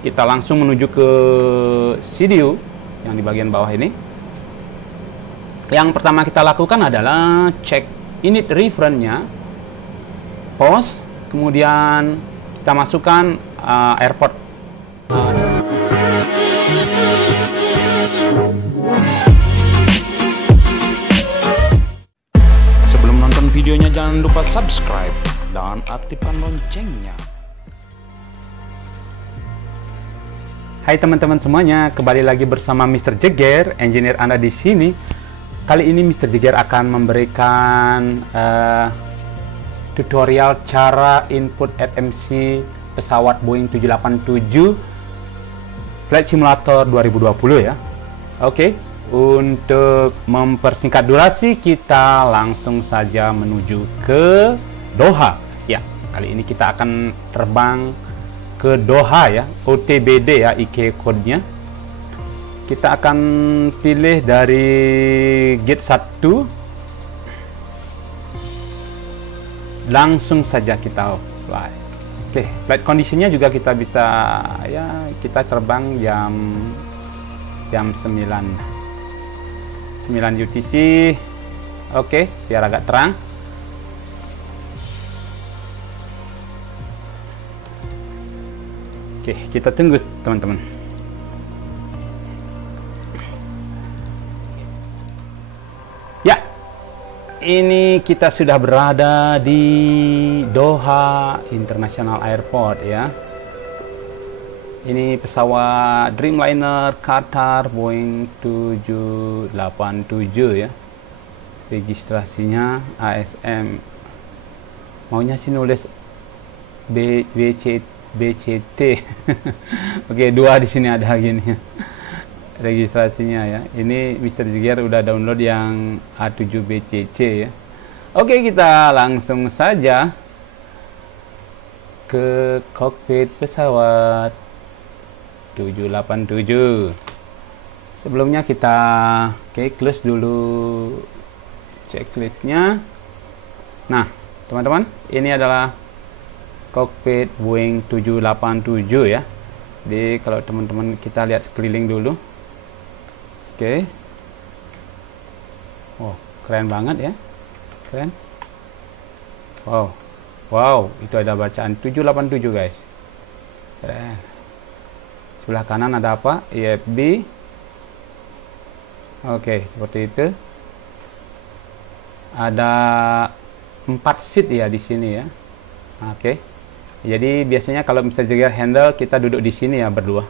Kita langsung menuju ke CDU yang di bagian bawah ini. Yang pertama kita lakukan adalah cek init reference-nya, pause, kemudian kita masukkan airport. Sebelum nonton videonya jangan lupa subscribe dan aktifkan loncengnya. Hai teman-teman semuanya, kembali lagi bersama Mr. Jeger, engineer Anda di sini. Kali ini Mr. Jeger akan memberikan tutorial cara input FMC pesawat Boeing 787 Flight Simulator 2020 ya. Oke, untuk mempersingkat durasi kita langsung saja menuju ke Doha. Ya, kali ini kita akan terbang ke Doha ya, OTBD ya, IK code-nya. Kita akan pilih dari gate 1. Langsung saja kita fly. Oke, flight condition-nya juga kita bisa ya, kita terbang jam 9 UTC. Oke, biar agak terang. Oke, kita tunggu teman-teman. Ya, ini kita sudah berada di Doha International Airport ya. Ini pesawat Dreamliner Qatar Boeing 787 ya. Registrasinya ASM. Maunya sih nulis BCT. Oke, dua di sini ada gini registrasinya ya. Ini Mr. Jeger udah download yang A7BCC ya. Oke, kita langsung saja ke kokpit pesawat 787. Sebelumnya kita close dulu checklistnya. Nah, teman-teman, ini adalah kokpit Boeing 787 ya. Jadi kalau teman-teman kita lihat sekeliling dulu. Oke. Oh, keren banget ya. Keren. Wow. Wow, itu ada bacaan 787 guys. Keren. Sebelah kanan ada apa? IFB. Oke, seperti itu. Ada 4 seat ya di sini ya. Oke. Jadi biasanya kalau Mr. Jeger handle, kita duduk di sini ya berdua.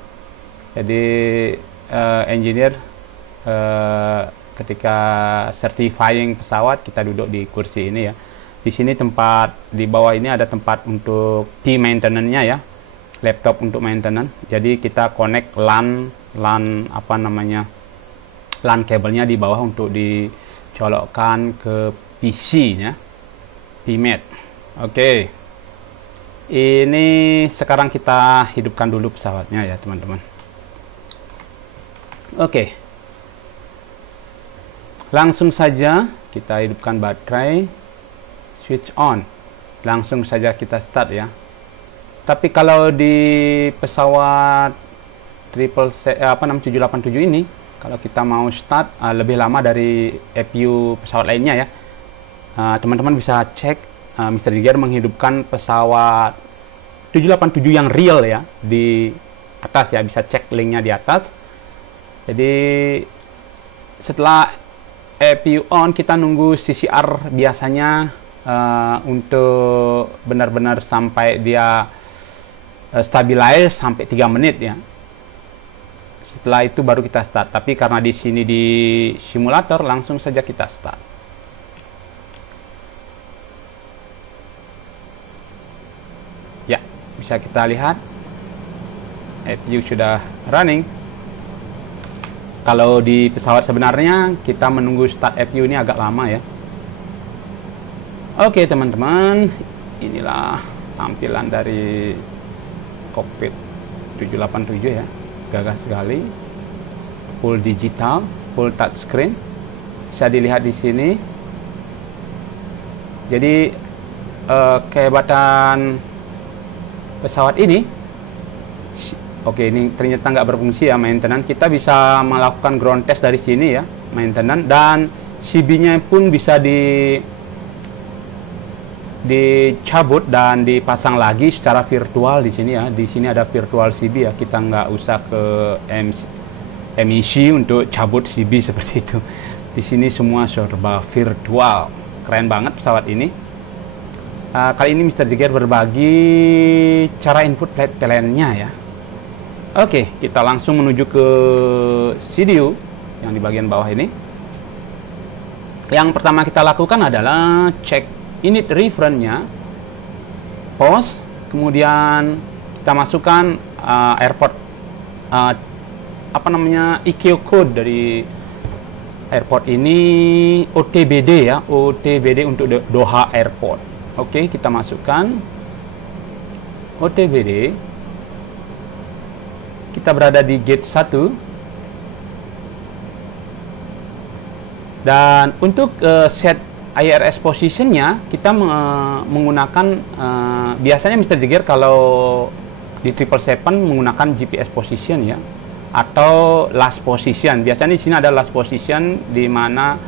Jadi engineer ketika certifying pesawat kita duduk di kursi ini ya. Di sini tempat di bawah ini ada tempat untuk key maintenance-nya ya. Laptop untuk maintenance. Jadi kita connect LAN apa namanya? LAN kabelnya di bawah untuk dicolokkan ke PC-nya. PMAT. Oke. Ini sekarang kita hidupkan dulu pesawatnya ya teman-teman. Oke. Langsung saja kita hidupkan baterai. Switch on. Langsung saja kita start ya. Tapi kalau di pesawat 787 ini, kalau kita mau start lebih lama dari FU pesawat lainnya ya. Teman-teman bisa cek. Mr. Jeger menghidupkan pesawat 787 yang real ya di atas ya, bisa cek linknya di atas. Jadi setelah EPU on kita nunggu CCR biasanya untuk benar-benar sampai dia stabilize sampai 3 menit ya. Setelah itu baru kita start. Tapi karena di sini di simulator langsung saja kita start. Bisa kita lihat FU sudah running. Kalau di pesawat sebenarnya kita menunggu start FU ini agak lama ya. Oke teman-teman, inilah tampilan dari kokpit 787 ya. Gagah sekali. Full digital, full touchscreen. Bisa dilihat di sini. Jadi kehebatan pesawat ini Oke, ini ternyata nggak berfungsi ya maintenance. Kita bisa melakukan ground test dari sini ya, maintenance, dan CB-nya pun bisa dicabut dan dipasang lagi secara virtual di sini ya. Di sini ada virtual CB ya. Kita nggak usah ke MEC untuk cabut CB seperti itu. Di sini semua serba virtual. Keren banget pesawat ini. Kali ini Mr. Jagger berbagi cara input flight plan-nya ya. Oke, kita langsung menuju ke CDU yang di bagian bawah ini. Yang pertama kita lakukan adalah cek init reference-nya, pause, kemudian kita masukkan airport ECO code dari airport ini, OTBD ya, OTBD untuk Doha Airport. Oke, kita masukkan OTBD. Kita berada di gate 1. Dan untuk set IRS positionnya, kita menggunakan biasanya Mr. Jagger kalau di 777 menggunakan GPS position ya, atau last position. Biasanya di sini ada last position di mana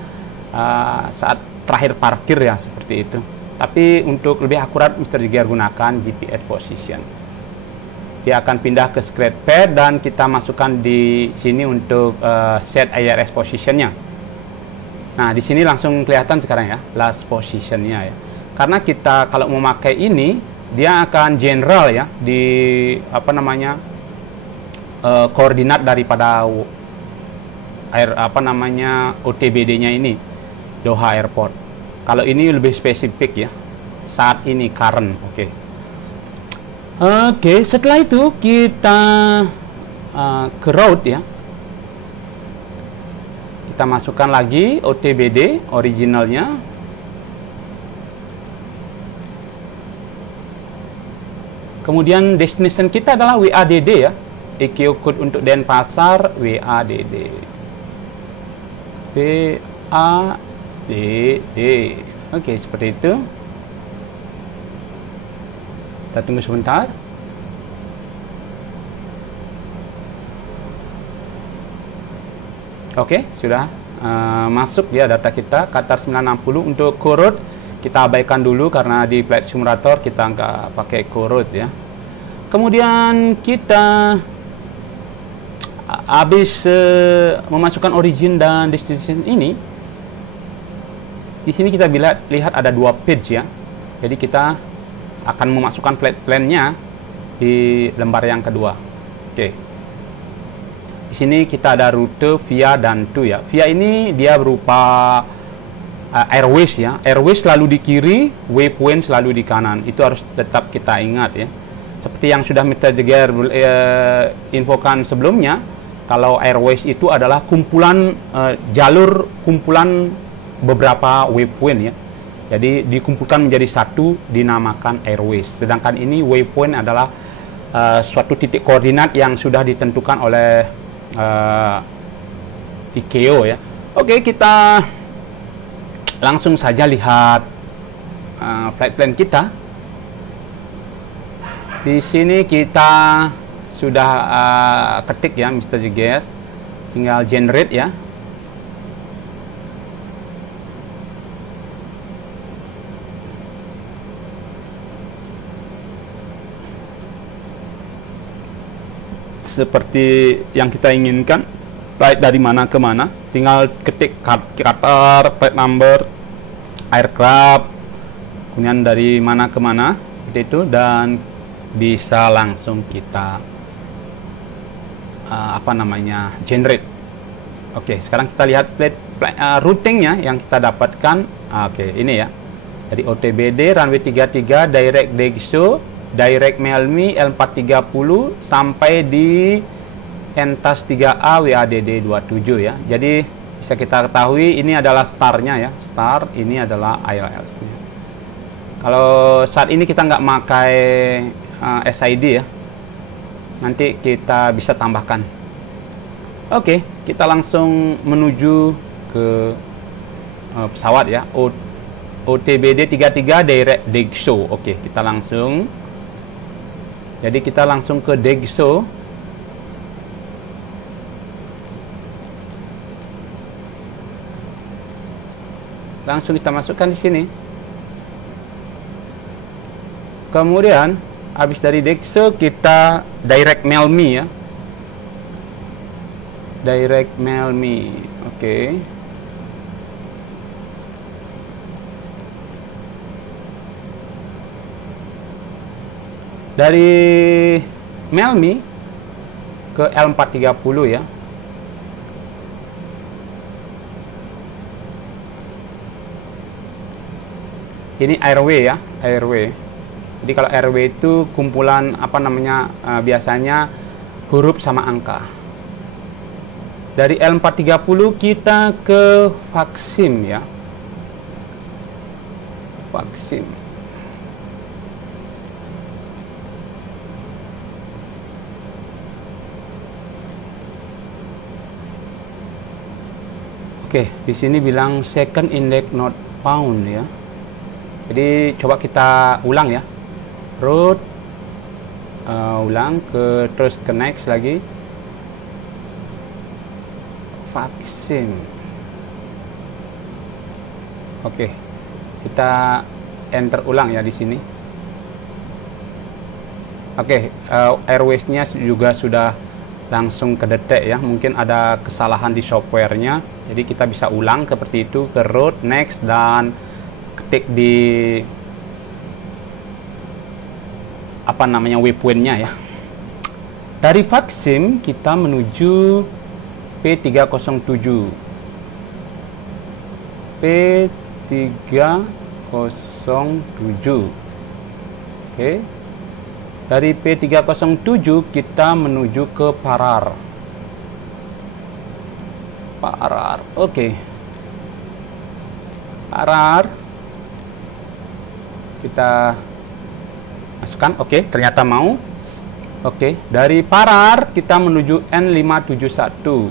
saat terakhir parkir ya, seperti itu. Tapi untuk lebih akurat Mr. Jagger gunakan GPS position. Dia akan pindah ke scratch pad dan kita masukkan di sini untuk set IRS positionnya. Nah, di sini langsung kelihatan sekarang ya, last positionnya ya. Karena kita kalau memakai ini, dia akan general ya di koordinat daripada OTBD-nya ini, Doha Airport. Kalau ini lebih spesifik ya, saat ini current. Oke, setelah itu kita ke route ya. Kita masukkan lagi OTBD originalnya. Kemudian destination kita adalah WADD ya. EQ code untuk Denpasar WADD. WADD. Oke, seperti itu. Kita tunggu sebentar. Oke, sudah masuk ya data kita Qatar 960. Untuk co-route kita abaikan dulu karena di flight simulator kita nggak pakai co-route ya. Kemudian kita habis memasukkan origin dan destination ini. Di sini kita lihat ada 2 page ya. Jadi kita akan memasukkan flight plan-nya di lembar yang kedua. Oke. Di sini kita ada rute, via, dan to ya. Via ini dia berupa airways ya. Airways selalu di kiri, waypoint selalu di kanan. Itu harus tetap kita ingat ya. Seperti yang sudah Mr. Jagger infokan sebelumnya, kalau airways itu adalah kumpulan jalur kumpulan beberapa waypoint ya. Jadi dikumpulkan menjadi satu, dinamakan airways. Sedangkan ini waypoint adalah suatu titik koordinat yang sudah ditentukan oleh ICAO ya. Oke, kita langsung saja lihat flight plan kita. Di sini kita sudah ketik ya Mr. Jagger, tinggal generate ya. Seperti yang kita inginkan, flight dari mana ke mana, tinggal ketik Qatar, flight number, aircraft, kemudian dari mana ke mana, seperti itu, dan bisa langsung kita generate. Oke, sekarang kita lihat routingnya yang kita dapatkan. Oke, ini ya. Jadi OTBD runway 33 direct Degso, direct Melmi L430 sampai di Entas 3A WADD 27 ya. Jadi bisa kita ketahui ini adalah startnya ya. Start, ini adalah ILS-nya. Kalau saat ini kita nggak pakai SID ya. Nanti kita bisa tambahkan. Oke, kita langsung menuju ke pesawat ya. OTBD 33 direct Degso. Oke, kita langsung. Jadi kita langsung ke Degso. langsung kita masukkan di sini. Kemudian habis dari Dexo kita direct mail me ya. Direct mail me. Oke. Dari mail me ke L430 ya. Ini airway ya, airway. Jadi kalau airway itu kumpulan apa namanya, biasanya huruf sama angka. Dari L430 kita ke Faksim ya. Faksim. Oke, di sini bilang second index not found ya. Jadi coba kita ulang ya. Root, ulang terus ke next lagi. Vaksin. Oke, kita enter ulang ya di sini. Oke, airways-nya juga sudah langsung kedetek ya. Mungkin ada kesalahan di softwarenya, jadi kita bisa ulang seperti itu, ke root, next, dan ketik di apa namanya waypoint-nya ya. Dari Faksim kita menuju P307. P307. Oke. Dari P307 kita menuju ke Parar. Parar. Oke. Parar. Kita masukkan. Oke, ternyata mau. Oke, dari Parar kita menuju N571.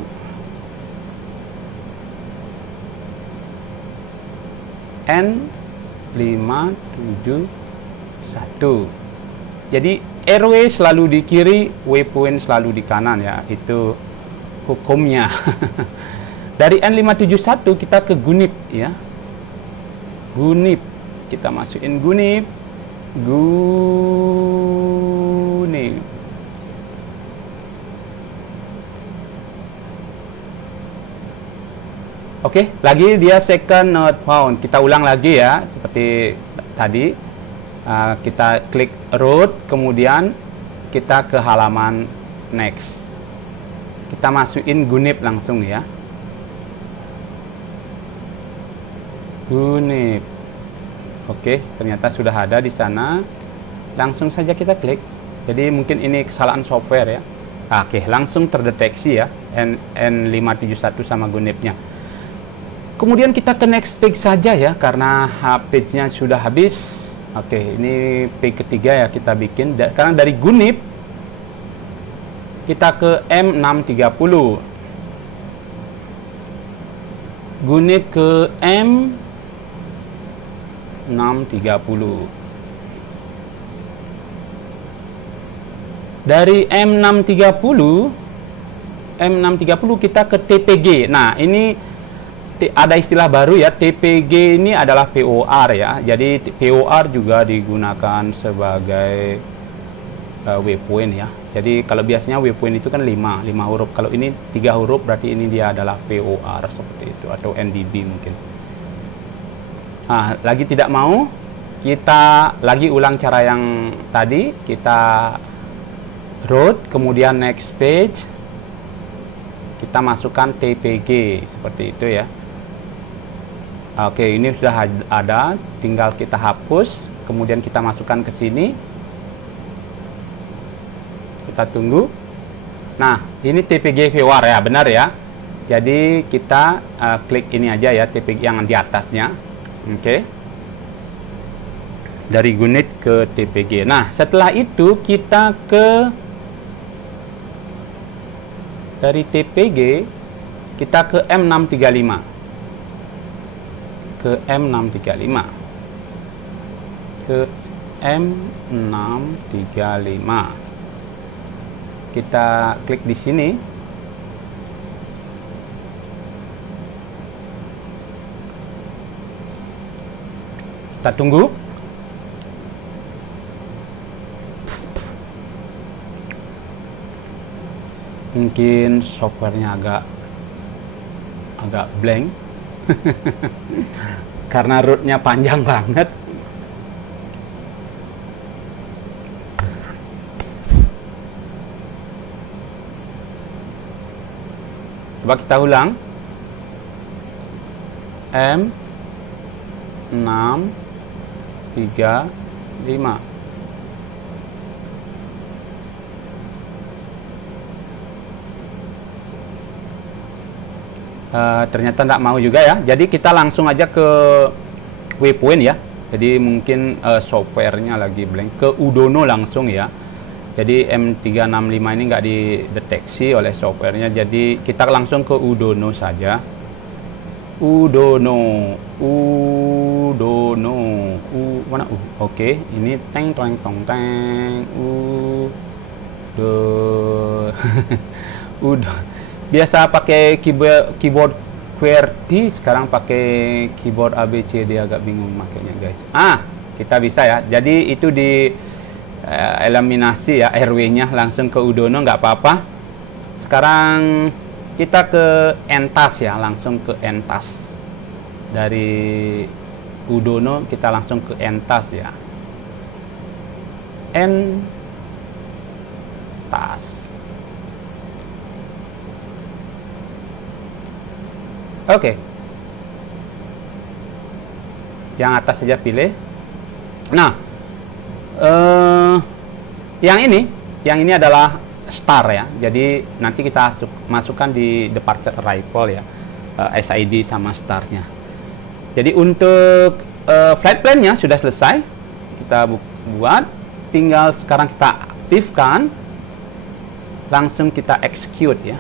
N571. Jadi airway selalu di kiri, waypoint selalu di kanan ya. Itu hukumnya. Dari N571 kita ke Gunip ya. Gunip. Kita masukin Gunip. Gunip. Oke, lagi dia second not found. Kita ulang lagi ya, seperti tadi. Kita klik root, kemudian kita ke halaman next. Kita masukin Gunip langsung ya. Gunip. Oke, ternyata sudah ada di sana. Langsung saja kita klik. Jadi mungkin ini kesalahan software ya. Oke, langsung terdeteksi ya N571 sama Gunipnya. Kemudian kita ke next page saja ya, karena page-nya sudah habis. Oke, ini page ketiga ya kita bikin. Karena dari Gunip kita ke M630. Gunip ke M630. Dari M630 kita ke TPG. Nah, ini ada istilah baru ya, TPG ini adalah POR ya. Jadi POR juga digunakan sebagai waypoint ya. Jadi kalau biasanya waypoint itu kan 5 huruf. Kalau ini 3 huruf berarti ini dia adalah POR seperti itu, atau NDB mungkin. Nah, lagi tidak mau, kita lagi ulang cara yang tadi. Kita root, kemudian next page. Kita masukkan TPG seperti itu ya. Oke, ini sudah ada, tinggal kita hapus, kemudian kita masukkan ke sini. Kita tunggu. Nah, ini TPG VWAR ya, benar ya. Jadi kita klik ini aja ya, TPG yang di atasnya. Oke. Dari Gunip ke TPG. Nah, setelah itu kita dari TPG kita ke M635. Ke M635. Ke M635. Kita klik di sini. Kita tunggu. Mungkin softwarenya agak blank karena rootnya panjang banget. Coba kita ulang. M 6 3 5. Ternyata tidak mau juga ya. Jadi kita langsung aja ke waypoint ya. Jadi mungkin softwarenya lagi blank. Ke Udono langsung ya. Jadi M365 ini nggak dideteksi oleh softwarenya. Jadi kita langsung ke Udono saja. Udono, mana Oke, ini teng teng tong teng. Udah. Biasa pakai keyboard QWERTY, sekarang pakai keyboard ABCD, agak bingung makanya guys. Kita bisa ya. Jadi itu di eliminasi ya RW-nya langsung ke Udono, nggak apa-apa. Sekarang kita ke Entas ya, langsung ke Entas. Dari Udono kita langsung ke Entas ya. Entas. Oke. Yang atas saja pilih. Nah, yang ini adalah star ya. Jadi nanti kita masukkan di departure arrival ya, SID sama startnya. Jadi untuk flight plan-nya sudah selesai. Kita buat, tinggal sekarang kita aktifkan, langsung kita execute ya.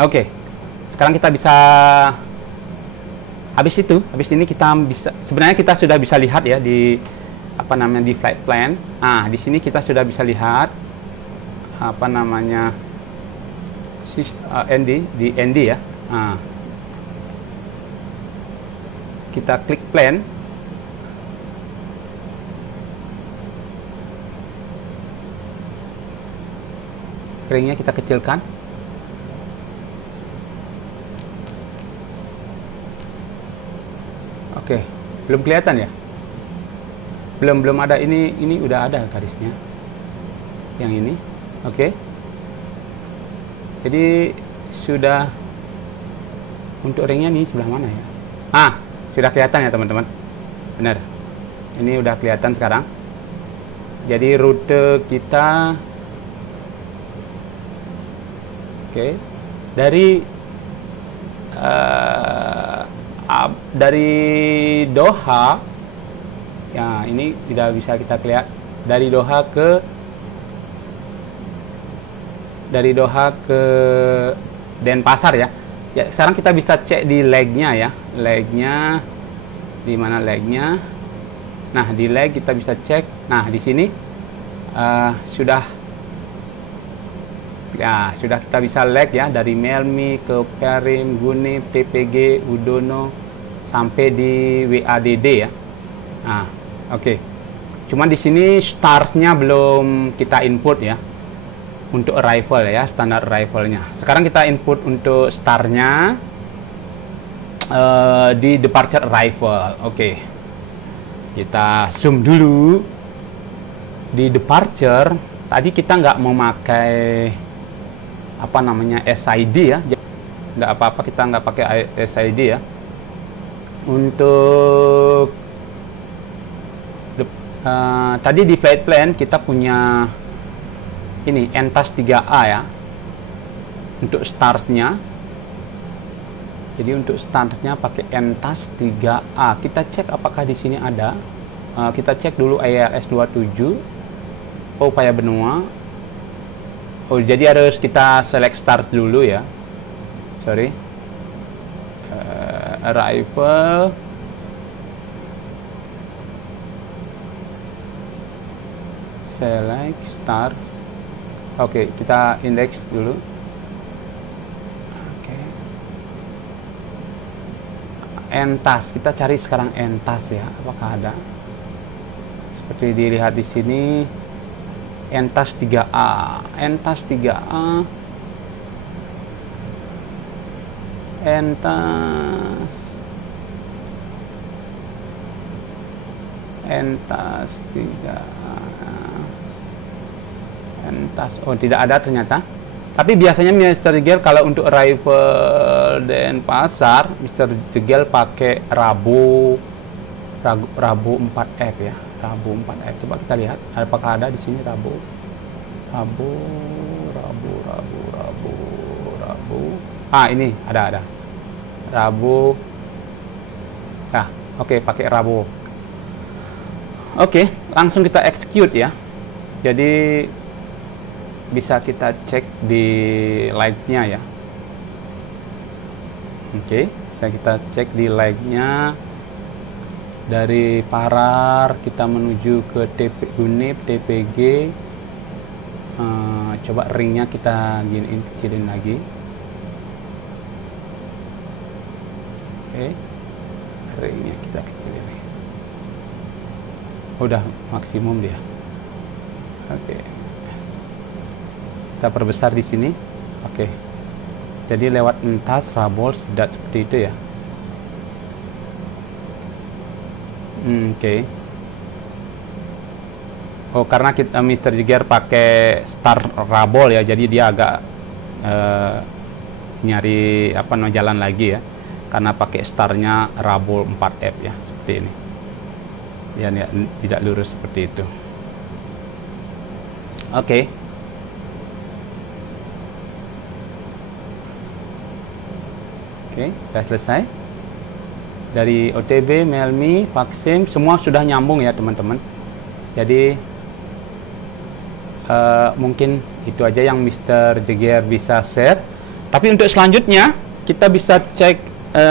Oke, sekarang kita bisa, habis ini kita bisa, sebenarnya kita sudah bisa lihat ya di di flight plan. Di sini kita sudah bisa lihat di ND ya. Kita klik plan. Ringnya kita kecilkan. Oke, belum kelihatan ya? Belum ada, ini udah ada garisnya. Yang ini. Oke. Jadi sudah, untuk ringnya nih sebelah mana ya? Sudah kelihatan ya teman-teman. Benar. Ini udah kelihatan sekarang. Jadi rute kita dari Doha ya, ini tidak bisa kita lihat dari Doha ke Denpasar ya. Sekarang kita bisa cek di lagnya ya. Lagnya di mana lagnya? Nah, di lag kita bisa cek. Nah, di sini sudah kita bisa lag ya, dari Melmi ke Perim, Gunip, TPG, Udono sampai di WADD ya. Oke. Cuman di sini starsnya belum kita input ya. Untuk arrival ya, standar arrivalnya. Sekarang kita input untuk starnya di departure arrival. Oke. Kita zoom dulu. Di departure tadi kita nggak mau pakai SID ya. Nggak apa-apa, kita nggak pakai SID ya. Untuk tadi di flight plan kita punya ini Entas 3A ya, untuk starsnya. Jadi untuk starsnya pakai Entas 3A. Kita cek apakah di sini ada. Kita cek dulu ILS 27. Paya Benua. Jadi harus kita select stars dulu ya. Sorry. Arrival. Select stars. Oke, kita index dulu. Oke. Entas. Kita cari sekarang Entas ya, apakah ada? Seperti dilihat di sini, Entas 3A, Entas 3A, Entas 3A, Entas. Oh, tidak ada ternyata. Tapi biasanya Mr. Jegel kalau untuk arrival Denpasar, Mr. Jegel pakai Rabu 4F ya. Rabu 4F. Coba kita lihat apakah ada di sini Rabu. Ah, ini ada. Rabu. Nah, oke, pakai Rabu. Oke, langsung kita execute ya. Jadi bisa kita cek di like-nya ya. Oke, bisa kita cek di like-nya. Dari Parar kita menuju ke Unip, TPG. Coba ringnya kita giniin, kecilin lagi. Oke, ringnya kita kecilin. Udah maksimum dia. Oke, kita perbesar di sini. Oke, jadi lewat Entas, Rabol, Sidat seperti itu ya. Oke. Oh, karena kita Mr. Jegel pakai Star Rabol ya, jadi dia agak nyari jalan lagi ya, karena pakai starnya Rabol 4F ya, seperti ini. Ya, tidak lurus seperti itu. Oke. Oke, sudah selesai. Dari OTB, Melmi, Vaksim, semua sudah nyambung ya teman-teman. Jadi mungkin itu aja yang Mr. Jegel bisa share. Tapi untuk selanjutnya kita bisa cek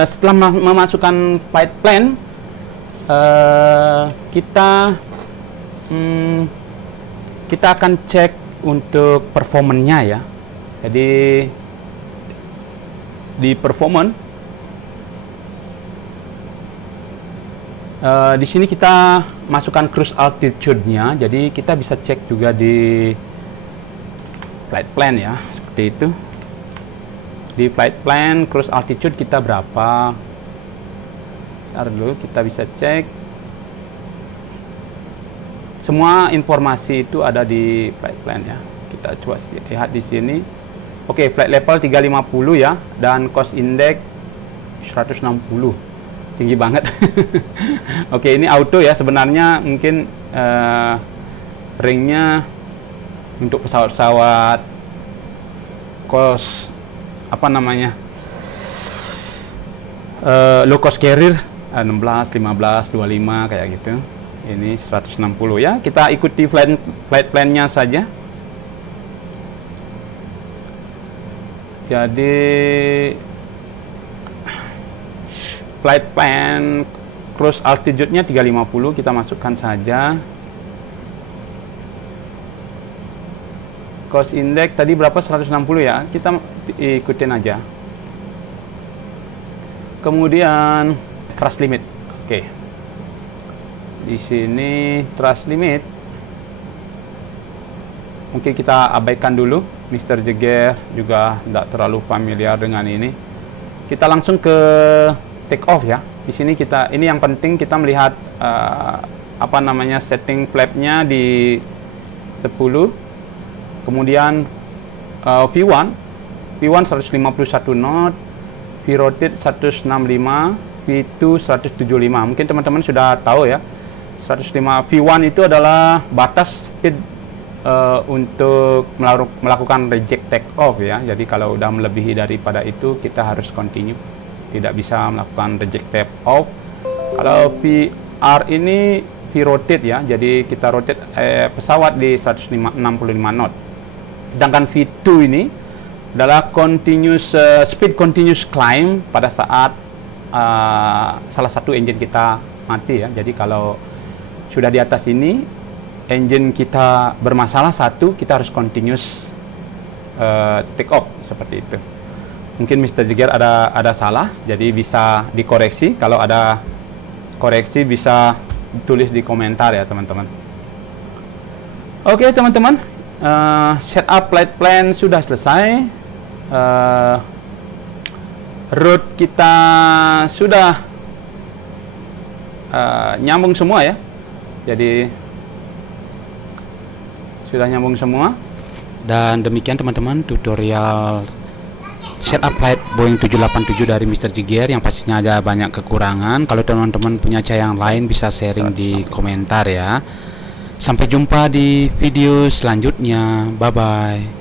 setelah memasukkan flight plan, kita akan cek untuk performanya ya. Jadi di performance di sini kita masukkan cruise altitude-nya, jadi kita bisa cek juga di flight plan ya, seperti itu. Di flight plan cruise altitude kita berapa? Ntar dulu kita bisa cek. Semua informasi itu ada di flight plan ya. Kita coba lihat di sini. Oke, flight level 350 ya, dan cost index 160. Tinggi banget. Oke, ini auto ya, sebenarnya mungkin ringnya untuk pesawat-pesawat cost low cost carrier 16, 15, 25 kayak gitu. Ini 160 ya. Kita ikuti flight plan-nya saja. Jadi flight plan cruise altitude-nya 350, kita masukkan saja. Cost index tadi berapa? 160 ya. Kita ikutin aja. Kemudian thrust limit. Oke. Di sini thrust limit mungkin kita abaikan dulu. Mr. Jegel juga tidak terlalu familiar dengan ini. Kita langsung ke take off ya. Di sini ini yang penting kita melihat setting flap-nya di 10. Kemudian V1 151 knot, V-rotate 165, V2 175. Mungkin teman-teman sudah tahu ya. 105 V1 itu adalah batas speed untuk melakukan reject take off ya. Jadi kalau udah melebihi daripada itu kita harus continue. Tidak bisa melakukan reject take off. Kalau VR ini V-rotate ya, jadi kita rotate pesawat di 165 knot. Sedangkan V2 ini adalah speed continuous climb pada saat salah satu engine kita mati ya. Jadi kalau sudah di atas ini engine kita bermasalah satu, kita harus continuous take off seperti itu. mungkin Mr. Jiger ada salah, jadi bisa dikoreksi. Kalau ada koreksi bisa tulis di komentar ya teman-teman. Oke teman-teman, setup flight plan sudah selesai. Route kita sudah nyambung semua ya. Jadi sudah nyambung semua. Dan demikian teman-teman tutorial setup flight Boeing 787 dari Mr. Jiger, yang pastinya ada banyak kekurangan. Kalau teman-teman punya cara yang lain bisa sharing di komentar ya. Sampai jumpa di video selanjutnya. Bye bye.